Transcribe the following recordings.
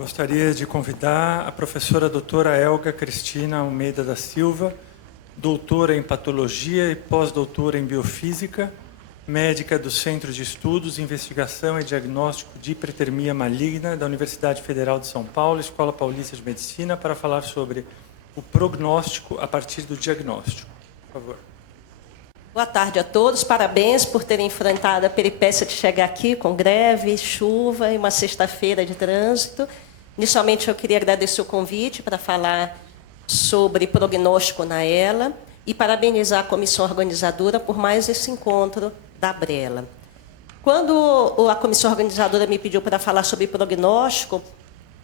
Gostaria de convidar a professora doutora Elga Cristina Almeida da Silva, doutora em Patologia e pós-doutora em Biofísica, médica do Centro de Estudos, Investigação e Diagnóstico de Hipertermia Maligna da Universidade Federal de São Paulo, Escola Paulista de Medicina, para falar sobre o prognóstico a partir do diagnóstico. Por favor. Boa tarde a todos, parabéns por terem enfrentado a peripécia de chegar aqui com greve, chuva e uma sexta-feira de trânsito. Inicialmente, eu queria agradecer o convite para falar sobre prognóstico na ELA e parabenizar a comissão organizadora por mais esse encontro da Brela. Quando a comissão organizadora me pediu para falar sobre prognóstico,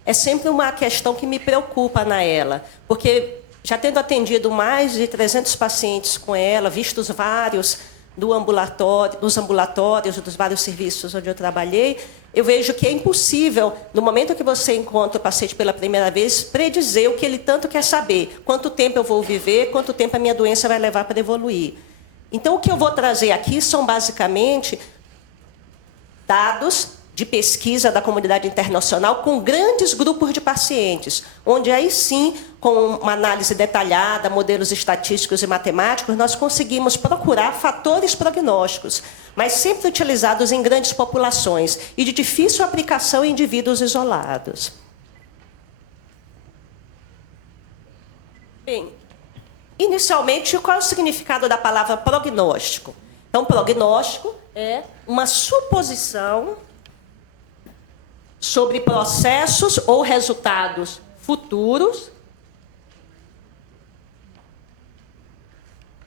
é sempre uma questão que me preocupa na ELA, porque já tendo atendido mais de 300 pacientes com ela, vistos vários dos ambulatórios, dos vários serviços onde eu trabalhei, eu vejo que é impossível, no momento que você encontra o paciente pela primeira vez, predizer o que ele tanto quer saber. Quanto tempo eu vou viver, quanto tempo a minha doença vai levar para evoluir. Então, o que eu vou trazer aqui são, basicamente, dados de pesquisa da comunidade internacional com grandes grupos de pacientes, onde aí sim, com uma análise detalhada, modelos estatísticos e matemáticos, nós conseguimos procurar fatores prognósticos, mas sempre utilizados em grandes populações e de difícil aplicação em indivíduos isolados. Bem, inicialmente, qual é o significado da palavra prognóstico? Então, prognóstico é uma suposição sobre processos ou resultados futuros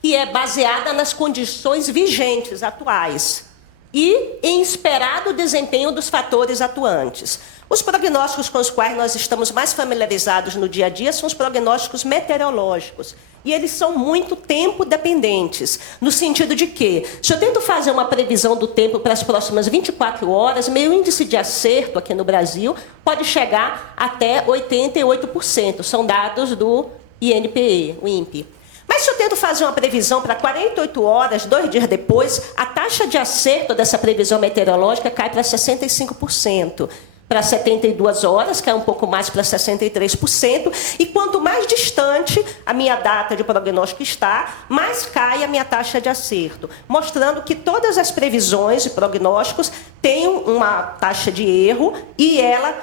que é baseada nas condições vigentes atuais e em esperado desempenho dos fatores atuantes. Os prognósticos com os quais nós estamos mais familiarizados no dia a dia são os prognósticos meteorológicos. E eles são muito tempo dependentes, no sentido de que, se eu tento fazer uma previsão do tempo para as próximas 24 horas, meu índice de acerto aqui no Brasil pode chegar até 88%. São dados do INPE, o INPE. Mas se eu tento fazer uma previsão para 48 horas, 2 dias depois, a taxa de acerto dessa previsão meteorológica cai para 65%. Para 72 horas, cai um pouco mais para 63%, e quanto mais distante a minha data de prognóstico está, mais cai a minha taxa de acerto, mostrando que todas as previsões e prognósticos têm uma taxa de erro e ela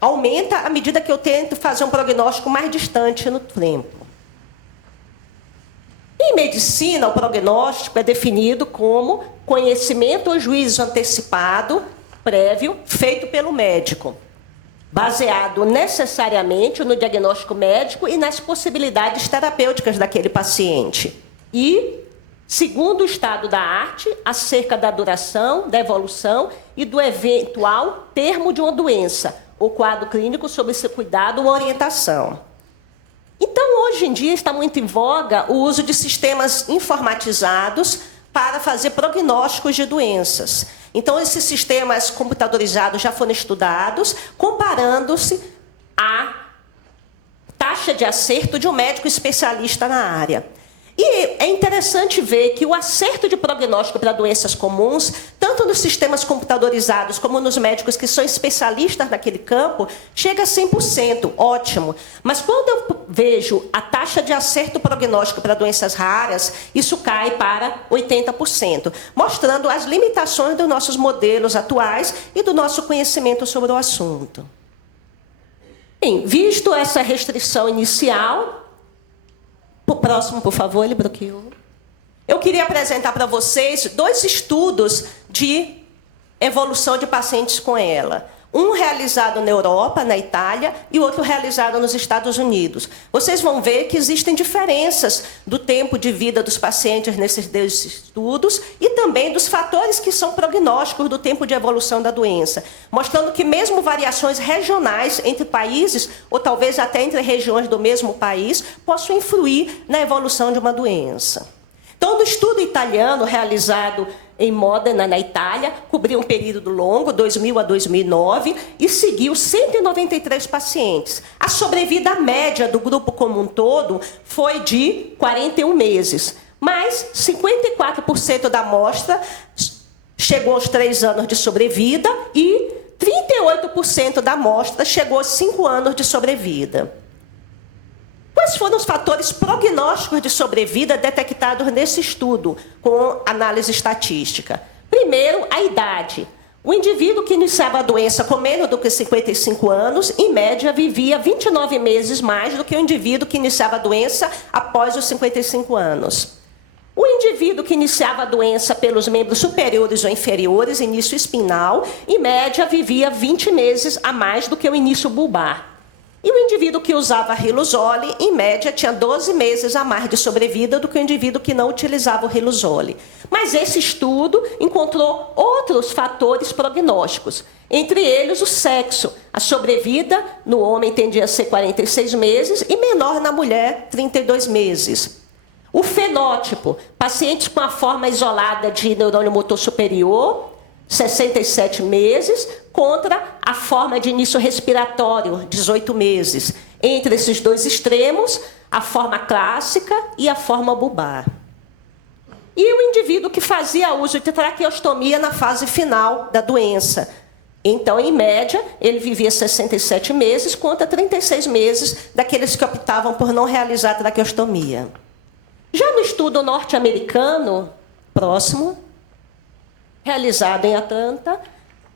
aumenta à medida que eu tento fazer um prognóstico mais distante no tempo. Em medicina, o prognóstico é definido como conhecimento ou juízo antecipado prévio feito pelo médico, baseado necessariamente no diagnóstico médico e nas possibilidades terapêuticas daquele paciente. E, segundo o estado da arte, acerca da duração, da evolução e do eventual termo de uma doença, ou quadro clínico sobre seu cuidado ou orientação. Então, hoje em dia, está muito em voga o uso de sistemas informatizados para fazer prognósticos de doenças. Então, esses sistemas computadorizados já foram estudados, comparando-se à taxa de acerto de um médico especialista na área. E é interessante ver que o acerto de prognóstico para doenças comuns, tanto nos sistemas computadorizados como nos médicos que são especialistas naquele campo, chega a 100%, ótimo. Mas quando eu vejo a taxa de acerto prognóstico para doenças raras, isso cai para 80%, mostrando as limitações dos nossos modelos atuais e do nosso conhecimento sobre o assunto. Bem, visto essa restrição inicial, o próximo, por favor, ele bloqueou. Eu queria apresentar para vocês 2 estudos de evolução de pacientes com ela. Um realizado na Europa, na Itália, e outro realizado nos Estados Unidos. Vocês vão ver que existem diferenças do tempo de vida dos pacientes nesses 2 estudos e também dos fatores que são prognósticos do tempo de evolução da doença, mostrando que mesmo variações regionais entre países, ou talvez até entre regiões do mesmo país, possam influir na evolução de uma doença. Então, do estudo italiano realizado em Modena, na Itália, cobriu um período longo, 2000 a 2009, e seguiu 193 pacientes. A sobrevida média do grupo como um todo foi de 41 meses, mas 54% da amostra chegou aos 3 anos de sobrevida e 38% da amostra chegou a 5 anos de sobrevida. Quais foram os fatores prognósticos de sobrevida detectados nesse estudo, com análise estatística? Primeiro, a idade. O indivíduo que iniciava a doença com menos do que 55 anos, em média, vivia 29 meses mais do que o indivíduo que iniciava a doença após os 55 anos. O indivíduo que iniciava a doença pelos membros superiores ou inferiores, início espinal, em média, vivia 20 meses a mais do que o início bulbar. E o indivíduo que usava riluzole, em média, tinha 12 meses a mais de sobrevida do que o indivíduo que não utilizava o riluzole. Mas esse estudo encontrou outros fatores prognósticos, entre eles o sexo. A sobrevida no homem tendia a ser 46 meses e menor na mulher, 32 meses. O fenótipo, pacientes com a forma isolada de neurônio motor superior, 67 meses, contra a forma de início respiratório, 18 meses. Entre esses dois extremos, a forma clássica e a forma bulbar. E o indivíduo que fazia uso de traqueostomia na fase final da doença. Então, em média, ele vivia 67 meses contra 36 meses daqueles que optavam por não realizar a traqueostomia. Já no estudo norte-americano, próximo, realizado em Atlanta,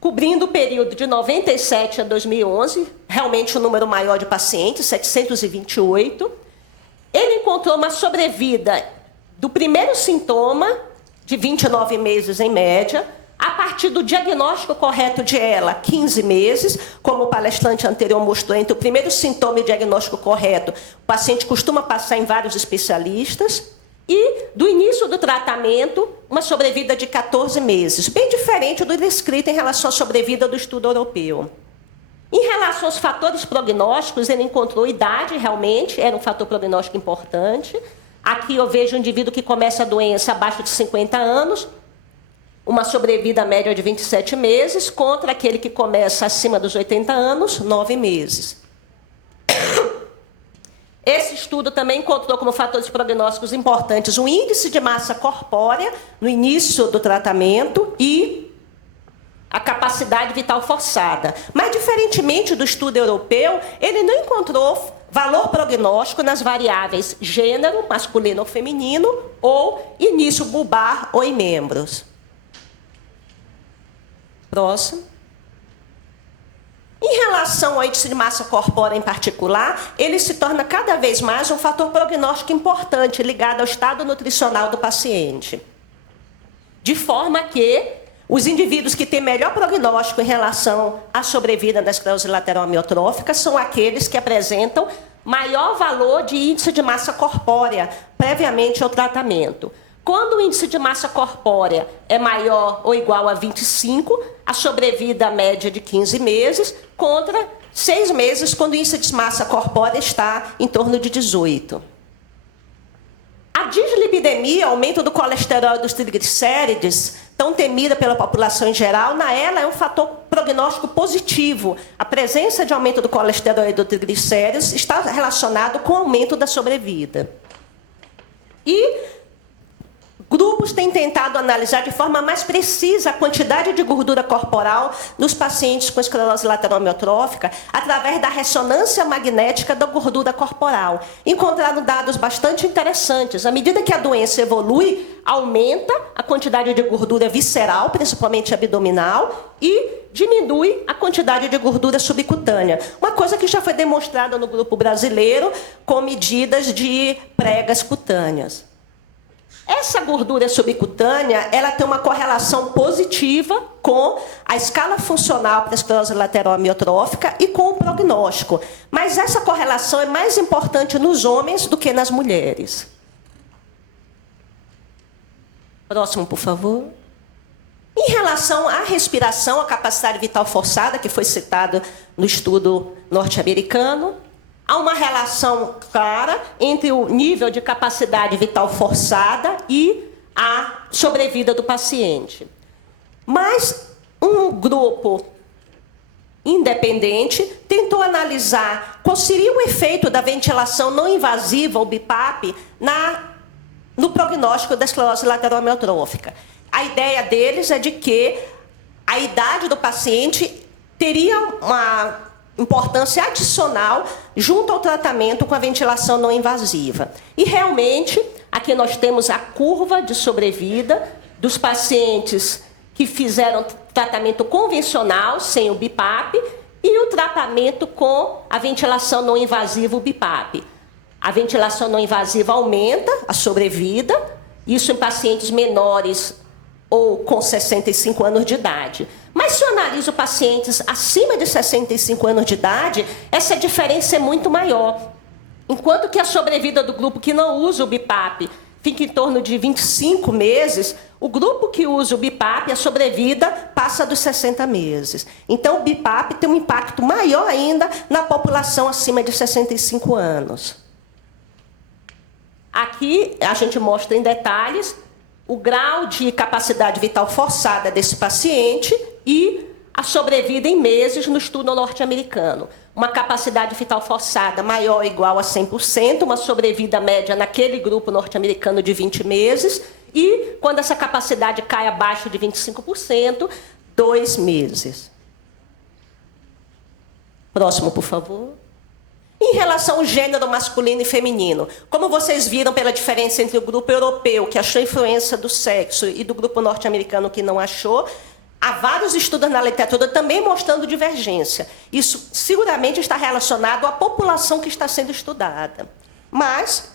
cobrindo o período de 97 a 2011, realmente o número maior de pacientes, 728, ele encontrou uma sobrevida do primeiro sintoma, de 29 meses em média, a partir do diagnóstico correto de ELA, 15 meses, como o palestrante anterior mostrou, entre o primeiro sintoma e o diagnóstico correto, o paciente costuma passar em vários especialistas, e do início do tratamento, uma sobrevida de 14 meses, bem diferente do descrito em relação à sobrevida do estudo europeu. Em relação aos fatores prognósticos, ele encontrou idade, realmente, era um fator prognóstico importante. Aqui eu vejo um indivíduo que começa a doença abaixo de 50 anos, uma sobrevida média de 27 meses, contra aquele que começa acima dos 80 anos, 9 meses. Esse estudo também encontrou como fatores prognósticos importantes o índice de massa corpórea no início do tratamento e a capacidade vital forçada. Mas, diferentemente do estudo europeu, ele não encontrou valor prognóstico nas variáveis gênero, masculino ou feminino, ou início bulbar ou em membros. Próximo. Em relação ao índice de massa corpórea em particular, ele se torna cada vez mais um fator prognóstico importante ligado ao estado nutricional do paciente. De forma que os indivíduos que têm melhor prognóstico em relação à sobrevida da esclerose lateral amiotrófica são aqueles que apresentam maior valor de índice de massa corpórea previamente ao tratamento. Quando o índice de massa corpórea é maior ou igual a 25, a sobrevida média de 15 meses, contra 6 meses, quando o índice de massa corpórea está em torno de 18. A dislipidemia, aumento do colesterol e dos triglicérides, tão temida pela população em geral, ela é um fator prognóstico positivo. A presença de aumento do colesterol e dos triglicéridos está relacionado com o aumento da sobrevida. E grupos têm tentado analisar de forma mais precisa a quantidade de gordura corporal nos pacientes com esclerose lateral amiotrófica através da ressonância magnética da gordura corporal. Encontraram dados bastante interessantes. À medida que a doença evolui, aumenta a quantidade de gordura visceral, principalmente abdominal, e diminui a quantidade de gordura subcutânea. Uma coisa que já foi demonstrada no grupo brasileiro com medidas de pregas cutâneas. Essa gordura subcutânea, ela tem uma correlação positiva com a escala funcional para a esclerose lateral amiotrófica e com o prognóstico. Mas essa correlação é mais importante nos homens do que nas mulheres. Próximo, por favor. Em relação à respiração, a capacidade vital forçada, que foi citada no estudo norte-americano, há uma relação clara entre o nível de capacidade vital forçada e a sobrevida do paciente. Mas um grupo independente tentou analisar qual seria o efeito da ventilação não invasiva, ou BIPAP, no prognóstico da esclerose lateral amiotrófica. A ideia deles é de que a idade do paciente teria uma importância adicional junto ao tratamento com a ventilação não invasiva. E, realmente, aqui nós temos a curva de sobrevida dos pacientes que fizeram tratamento convencional, sem o BiPAP, e o tratamento com a ventilação não invasiva, o BiPAP. A ventilação não invasiva aumenta a sobrevida, isso em pacientes menores ou com 65 anos de idade. Mas se eu analiso pacientes acima de 65 anos de idade, essa diferença é muito maior. Enquanto que a sobrevida do grupo que não usa o BiPAP fica em torno de 25 meses, o grupo que usa o BiPAP, a sobrevida passa dos 60 meses. Então, o BiPAP tem um impacto maior ainda na população acima de 65 anos. Aqui, a gente mostra em detalhes o grau de capacidade vital forçada desse paciente e a sobrevida em meses no estudo norte-americano. Uma capacidade vital forçada maior ou igual a 100%, uma sobrevida média naquele grupo norte-americano de 20 meses, e quando essa capacidade cai abaixo de 25%, 2 meses. Próximo, por favor. Em relação ao gênero masculino e feminino, como vocês viram pela diferença entre o grupo europeu, que achou influência do sexo, e do grupo norte-americano, que não achou, há vários estudos na literatura também mostrando divergência. Isso seguramente está relacionado à população que está sendo estudada. Mas,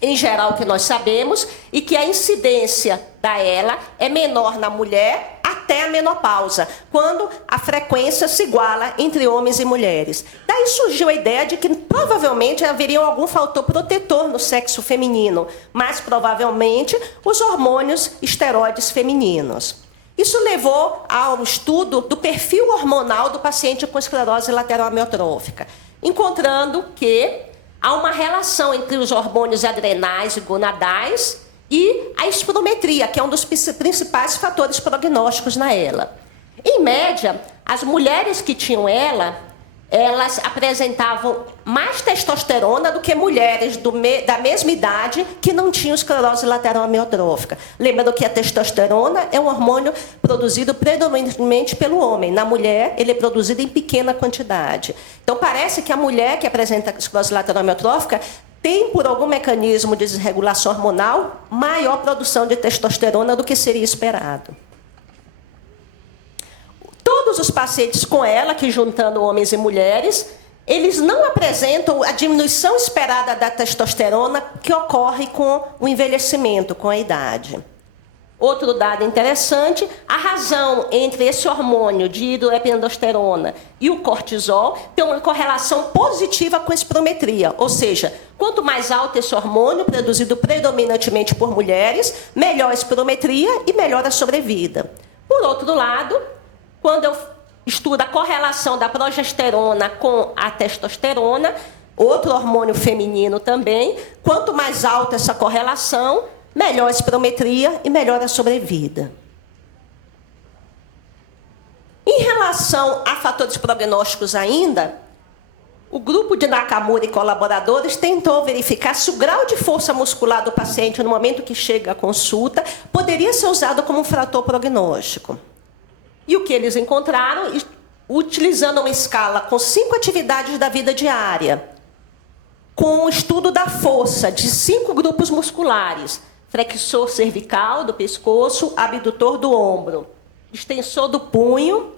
em geral, o que nós sabemos é que a incidência da ELA é menor na mulher até a menopausa, quando a frequência se iguala entre homens e mulheres. Daí surgiu a ideia de que provavelmente haveria algum fator protetor no sexo feminino, mas provavelmente os hormônios esteroides femininos. Isso levou ao estudo do perfil hormonal do paciente com esclerose lateral amiotrófica, encontrando que há uma relação entre os hormônios adrenais e gonadais e a espirometria, que é um dos principais fatores prognósticos na ELA. Em média, as mulheres que tinham ELA, elas apresentavam mais testosterona do que mulheres da mesma idade que não tinham esclerose lateral amiotrófica. Lembrando que a testosterona é um hormônio produzido predominantemente pelo homem. Na mulher, ele é produzido em pequena quantidade. Então, parece que a mulher que apresenta esclerose lateral amiotrófica tem, por algum mecanismo de desregulação hormonal, maior produção de testosterona do que seria esperado. Todos os pacientes com ela, que juntando homens e mulheres, eles não apresentam a diminuição esperada da testosterona que ocorre com o envelhecimento, com a idade. Outro dado interessante, a razão entre esse hormônio de hidroepiandrosterona e o cortisol tem uma correlação positiva com a espirometria, ou seja, quanto mais alto esse hormônio, produzido predominantemente por mulheres, melhor a espirometria e melhor a sobrevida. Por outro lado, quando eu estudo a correlação da progesterona com a testosterona, outro hormônio feminino também, quanto mais alta essa correlação, melhor a espirometria e melhor a sobrevida. Em relação a fatores prognósticos ainda, o grupo de Nakamura e colaboradores tentou verificar se o grau de força muscular do paciente no momento que chega à consulta poderia ser usado como um fator prognóstico. E o que eles encontraram, utilizando uma escala com 5 atividades da vida diária, com o estudo da força de 5 grupos musculares: flexor cervical do pescoço, abdutor do ombro, extensor do punho,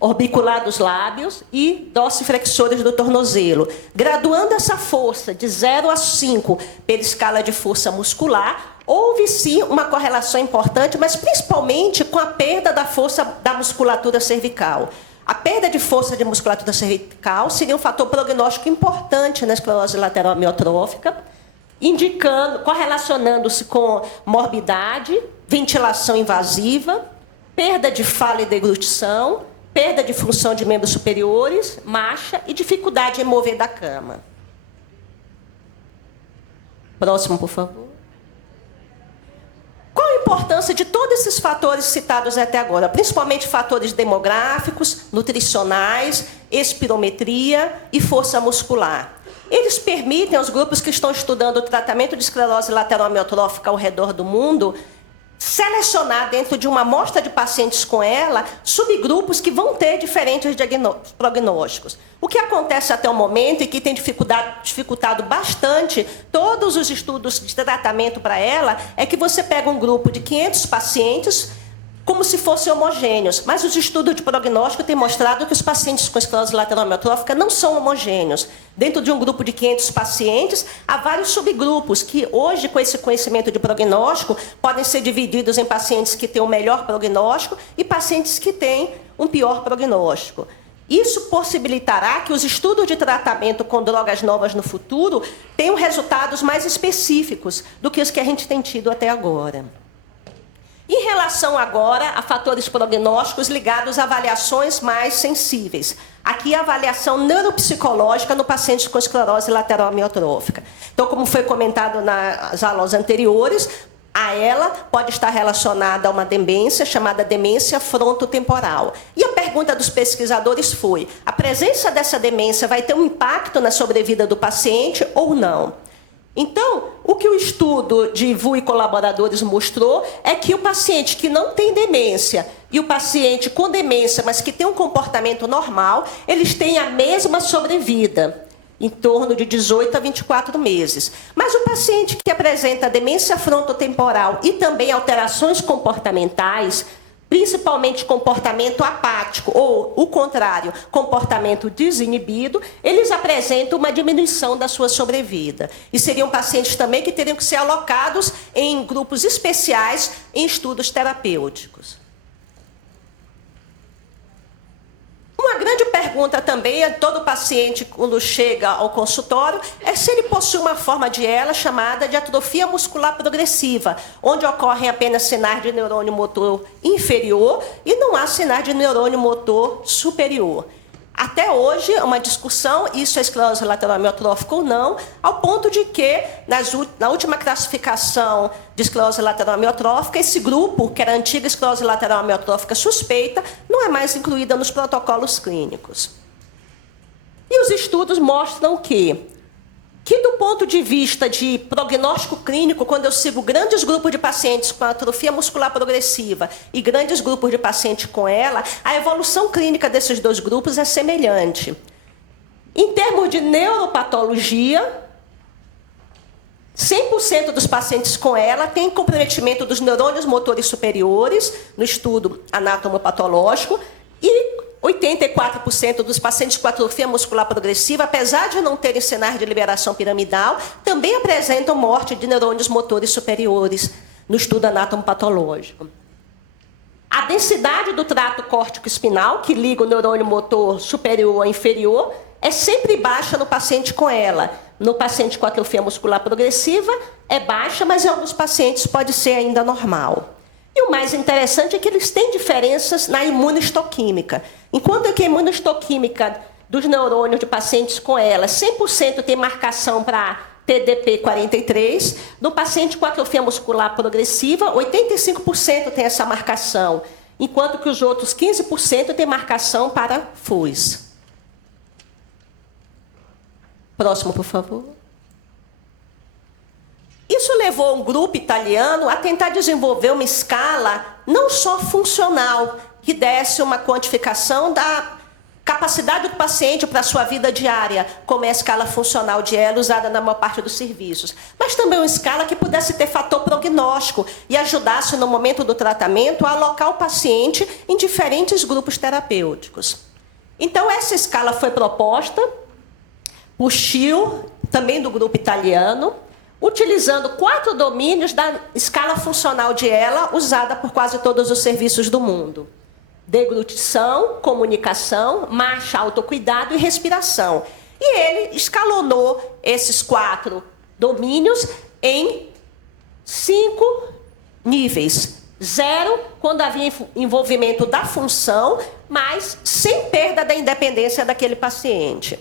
orbicular dos lábios e dorsiflexores do tornozelo. Graduando essa força de 0 a 5 pela escala de força muscular, houve sim uma correlação importante, mas principalmente com a perda da força da musculatura cervical. A perda de força de musculatura cervical seria um fator prognóstico importante na esclerose lateral amiotrófica, correlacionando-se com morbidade, ventilação invasiva, perda de fala e deglutição, perda de função de membros superiores, marcha e dificuldade em mover da cama. Próximo, por favor. Qual a importância de todos esses fatores citados até agora? Principalmente fatores demográficos, nutricionais, espirometria e força muscular. Eles permitem aos grupos que estão estudando o tratamento de esclerose lateral amiotrófica ao redor do mundo selecionar dentro de uma amostra de pacientes com ela subgrupos que vão ter diferentes prognósticos. O que acontece até o momento e que tem dificultado bastante todos os estudos de tratamento para ela é que você pega um grupo de 500 pacientes como se fossem homogêneos, mas os estudos de prognóstico têm mostrado que os pacientes com esclerose lateral amiotrófica não são homogêneos. Dentro de um grupo de 500 pacientes, há vários subgrupos que hoje, com esse conhecimento de prognóstico, podem ser divididos em pacientes que têm um melhor prognóstico e pacientes que têm um pior prognóstico. Isso possibilitará que os estudos de tratamento com drogas novas no futuro tenham resultados mais específicos do que os que a gente tem tido até agora. Em relação agora a fatores prognósticos ligados a avaliações mais sensíveis. Aqui a avaliação neuropsicológica no paciente com esclerose lateral amiotrófica. Então, como foi comentado nas aulas anteriores, a ela pode estar relacionada a uma demência chamada demência frontotemporal. E a pergunta dos pesquisadores foi: a presença dessa demência vai ter um impacto na sobrevida do paciente ou não? Então, o que o estudo de Vu e colaboradores mostrou é que o paciente que não tem demência e o paciente com demência, mas que tem um comportamento normal, eles têm a mesma sobrevida, em torno de 18 a 24 meses. Mas o paciente que apresenta demência frontotemporal e também alterações comportamentais, principalmente comportamento apático, ou, o contrário, comportamento desinibido, eles apresentam uma diminuição da sua sobrevida. E seriam pacientes também que teriam que ser alocados em grupos especiais em estudos terapêuticos. Uma grande pergunta também a todo paciente, quando chega ao consultório, é se ele possui uma forma de ELA chamada de atrofia muscular progressiva, onde ocorrem apenas sinais de neurônio motor inferior e não há sinais de neurônio motor superior. Até hoje, é uma discussão, isso é esclerose lateral amiotrófica ou não, ao ponto de que, na última classificação de esclerose lateral amiotrófica, esse grupo, que era a antiga esclerose lateral amiotrófica suspeita, não é mais incluída nos protocolos clínicos. E os estudos mostram que do ponto de vista de prognóstico clínico, quando eu sigo grandes grupos de pacientes com atrofia muscular progressiva e grandes grupos de pacientes com ela, a evolução clínica desses dois grupos é semelhante. Em termos de neuropatologia, 100% dos pacientes com ela têm comprometimento dos neurônios motores superiores, no estudo anatomopatológico, e 84% dos pacientes com atrofia muscular progressiva, apesar de não terem sinais de liberação piramidal, também apresentam morte de neurônios motores superiores no estudo anatomopatológico. A densidade do trato córtico-espinal, que liga o neurônio motor superior a inferior, é sempre baixa no paciente com ela. No paciente com atrofia muscular progressiva, é baixa, mas em alguns pacientes pode ser ainda normal. E o mais interessante é que eles têm diferenças na imunohistoquímica. Enquanto que a imunohistoquímica dos neurônios de pacientes com ela, 100% tem marcação para TDP43, no paciente com atrofia muscular progressiva, 85% tem essa marcação, enquanto que os outros 15% têm marcação para FUS. Próximo, por favor. Isso levou um grupo italiano a tentar desenvolver uma escala não só funcional, que desse uma quantificação da capacidade do paciente para a sua vida diária, como é a escala funcional de ELA usada na maior parte dos serviços, mas também uma escala que pudesse ter fator prognóstico e ajudasse, no momento do tratamento, a alocar o paciente em diferentes grupos terapêuticos. Então, essa escala foi proposta por Schill, também do grupo italiano, utilizando 4 domínios da escala funcional de ELA, usada por quase todos os serviços do mundo: deglutição, comunicação, marcha, autocuidado e respiração. E ele escalonou esses 4 domínios em 5 níveis. 0, quando havia envolvimento da função, mas sem perda da independência daquele paciente.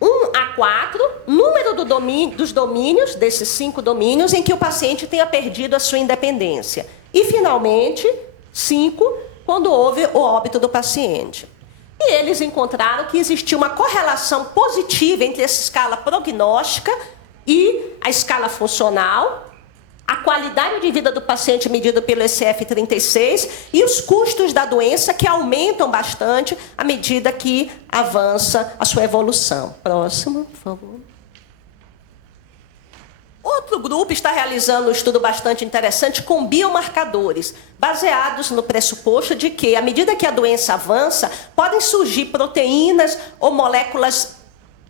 1 a 4, número dos domínios, desses 5 domínios, em que o paciente tenha perdido a sua independência. E, finalmente, 5, quando houve o óbito do paciente. E eles encontraram que existia uma correlação positiva entre essa escala prognóstica e a escala funcional, a qualidade de vida do paciente medido pelo SF-36 e os custos da doença, que aumentam bastante à medida que avança a sua evolução. Próximo, por favor. Outro grupo está realizando um estudo bastante interessante com biomarcadores, baseados no pressuposto de que, à medida que a doença avança, podem surgir proteínas ou moléculas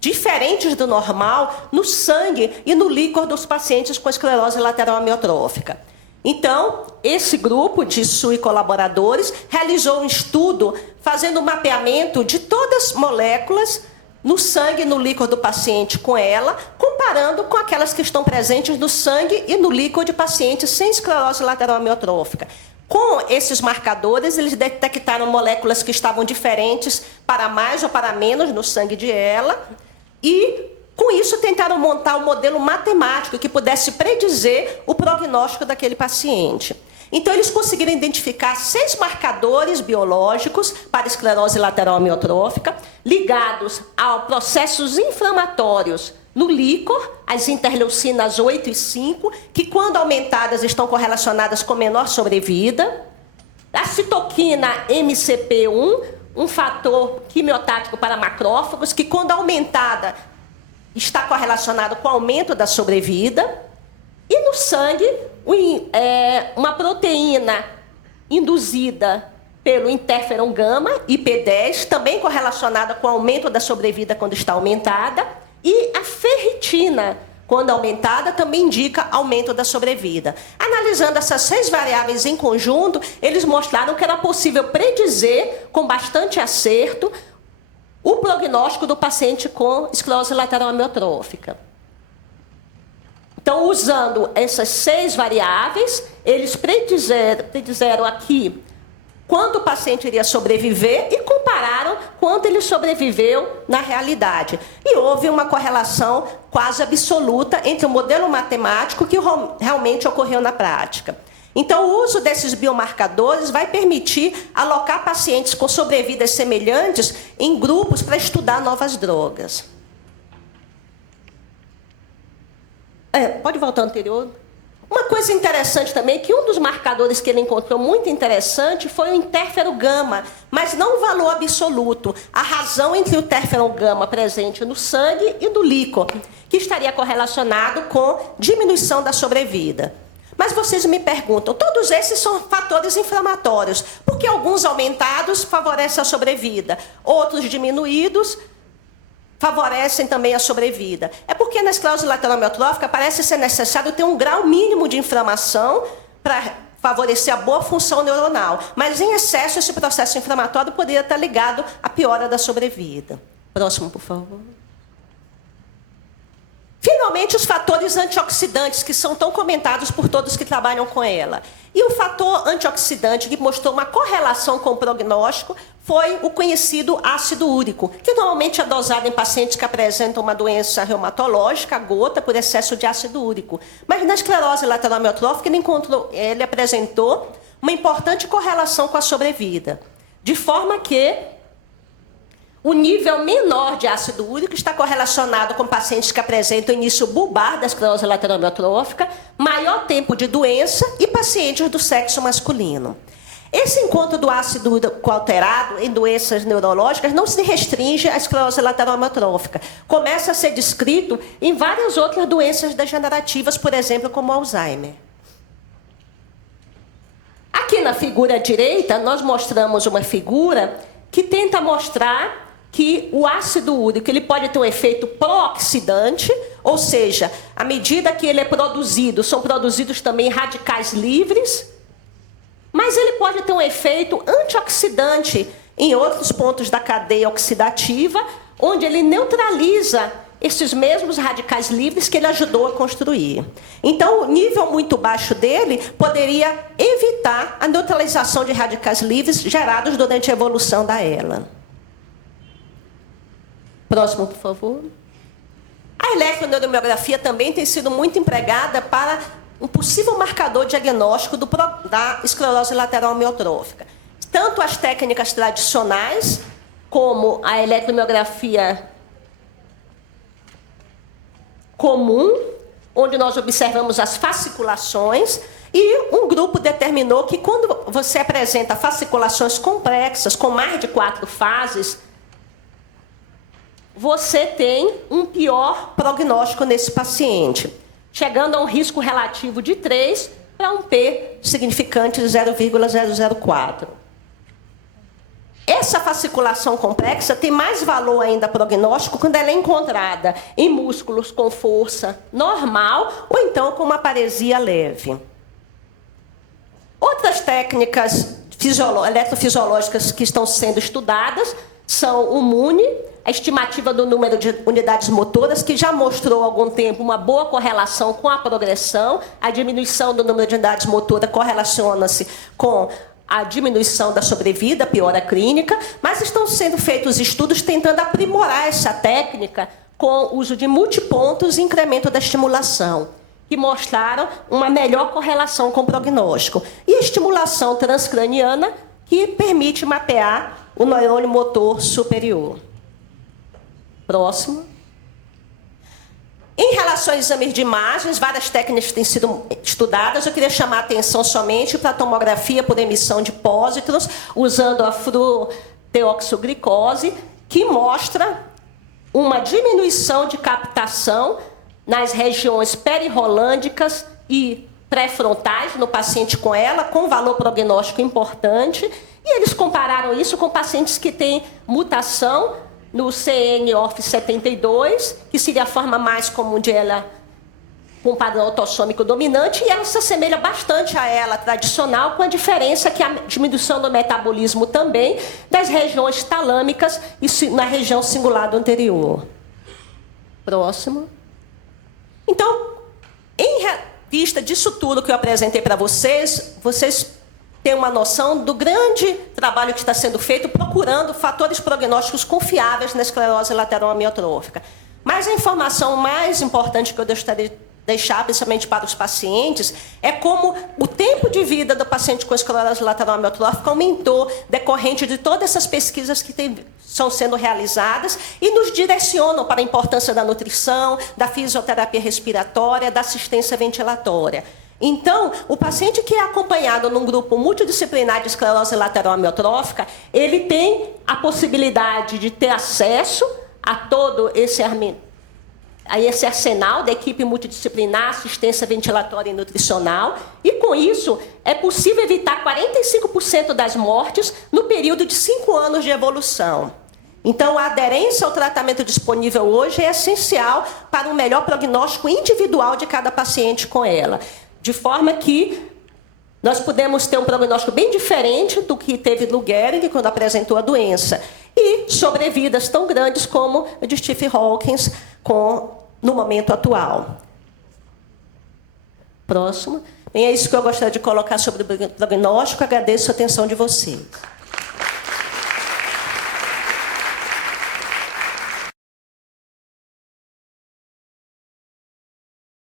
diferentes do normal no sangue e no líquor dos pacientes com esclerose lateral amiotrófica. Então, esse grupo de Su e colaboradores realizou um estudo fazendo um mapeamento de todas as moléculas no sangue e no líquor do paciente com ela, comparando com aquelas que estão presentes no sangue e no líquor de pacientes sem esclerose lateral amiotrófica. Com esses marcadores, eles detectaram moléculas que estavam diferentes para mais ou para menos no sangue de ela e, com isso, tentaram montar um modelo matemático que pudesse predizer o prognóstico daquele paciente. Então, eles conseguiram identificar 6 marcadores biológicos para esclerose lateral amiotrófica, ligados a processos inflamatórios no líquor, as interleucinas 8 e 5, que, quando aumentadas, estão correlacionadas com menor sobrevida, a citoquina MCP1, um fator quimiotático para macrófagos, que, quando aumentada, está correlacionado com o aumento da sobrevida, e no sangue, uma proteína induzida pelo interferon gama, IP10, também correlacionada com o aumento da sobrevida quando está aumentada, e a ferritina, quando aumentada, também indica aumento da sobrevida. Analisando essas 6 variáveis em conjunto, eles mostraram que era possível predizer, com bastante acerto, o prognóstico do paciente com esclerose lateral amiotrófica. Então, usando essas 6 variáveis, eles predizeram aqui quanto o paciente iria sobreviver e compararam quanto ele sobreviveu na realidade. E houve uma correlação quase absoluta entre o modelo matemático que realmente ocorreu na prática. Então, o uso desses biomarcadores vai permitir alocar pacientes com sobrevidas semelhantes em grupos para estudar novas drogas. Pode voltar ao anterior. Uma coisa interessante também, que um dos marcadores que ele encontrou muito interessante foi o interferon gama, mas não o valor absoluto, a razão entre o interferon gama presente no sangue e no líquor, que estaria correlacionado com diminuição da sobrevida. Mas vocês me perguntam, todos esses são fatores inflamatórios, porque alguns aumentados favorecem a sobrevida, outros diminuídos favorecem também a sobrevida. É porque na esclerose lateral amiotrófica parece ser necessário ter um grau mínimo de inflamação para favorecer a boa função neuronal. Mas, em excesso, esse processo inflamatório poderia estar ligado à piora da sobrevida. Próximo, por favor. Finalmente, os fatores antioxidantes, que são tão comentados por todos que trabalham com ela. E o fator antioxidante que mostrou uma correlação com o prognóstico foi o conhecido ácido úrico, que normalmente é dosado em pacientes que apresentam uma doença reumatológica, gota, por excesso de ácido úrico. Mas na esclerose lateral amiotrófica, ele apresentou uma importante correlação com a sobrevida, de forma que o nível menor de ácido úrico está correlacionado com pacientes que apresentam início bulbar da esclerose lateral amiotrófica, maior tempo de doença e pacientes do sexo masculino. Esse encontro do ácido úrico alterado em doenças neurológicas não se restringe à esclerose lateral amiotrófica. Começa a ser descrito em várias outras doenças degenerativas, por exemplo, como Alzheimer. Aqui na figura direita, nós mostramos uma figura que tenta mostrar que o ácido úrico ele pode ter um efeito pró-oxidante, ou seja, à medida que ele é produzido, são produzidos também radicais livres, mas ele pode ter um efeito antioxidante em outros pontos da cadeia oxidativa, onde ele neutraliza esses mesmos radicais livres que ele ajudou a construir. Então, o nível muito baixo dele poderia evitar a neutralização de radicais livres gerados durante a evolução da ELA. Próximo, por favor. A eletroneuromiografia também tem sido muito empregada para um possível marcador diagnóstico da esclerose lateral amiotrófica. Tanto as técnicas tradicionais, como a eletromiografia comum, onde nós observamos as fasciculações, e um grupo determinou que quando você apresenta fasciculações complexas, com mais de 4 fases, você tem um pior prognóstico nesse paciente, chegando a um risco relativo de 3 para um P significante de 0,004. Essa fasciculação complexa tem mais valor ainda prognóstico quando ela é encontrada em músculos com força normal ou então com uma paresia leve. Outras técnicas eletrofisiológicas que estão sendo estudadas são o MUNI, a estimativa do número de unidades motoras, que já mostrou há algum tempo uma boa correlação com a progressão. A diminuição do número de unidades motoras correlaciona-se com a diminuição da sobrevida, piora clínica, mas estão sendo feitos estudos tentando aprimorar essa técnica com o uso de multipontos e incremento da estimulação, que mostraram uma melhor correlação com o prognóstico. E a estimulação transcraniana, que permite mapear o neurônio motor superior. Próximo. Em relação aos exames de imagens, várias técnicas têm sido estudadas. Eu queria chamar a atenção somente para a tomografia por emissão de pósitrons, usando a fruteoxoglicose, que mostra uma diminuição de captação nas regiões perirolândicas e pré-frontais no paciente com ela, com valor prognóstico importante. E eles compararam isso com pacientes que têm mutação no CNORF72, que seria a forma mais comum de ela com padrão autossômico dominante, e ela se assemelha bastante a ela tradicional, com a diferença que a diminuição do metabolismo também das regiões talâmicas e na região singular do anterior. Próximo. Então, em vista disso tudo que eu apresentei para vocês, vocês têm uma noção do grande trabalho que está sendo feito procurando fatores prognósticos confiáveis na esclerose lateral amiotrófica. Mas a informação mais importante que eu gostaria de deixar, principalmente para os pacientes, é como o tempo de vida do paciente com esclerose lateral amiotrófica aumentou decorrente de todas essas pesquisas que estão sendo realizadas e nos direcionam para a importância da nutrição, da fisioterapia respiratória, da assistência ventilatória. Então, o paciente que é acompanhado num grupo multidisciplinar de esclerose lateral amiotrófica, ele tem a possibilidade de ter acesso a todo esse arsenal da equipe multidisciplinar, assistência ventilatória e nutricional, e com isso é possível evitar 45% das mortes no período de 5 anos de evolução. Então, a aderência ao tratamento disponível hoje é essencial para um melhor prognóstico individual de cada paciente com ela. De forma que nós podemos ter um prognóstico bem diferente do que teve Lou Gehrig quando apresentou a doença. E sobrevidas tão grandes como a de Stephen Hawking no momento atual. Próximo. E é isso que eu gostaria de colocar sobre o prognóstico. Agradeço a atenção de vocês.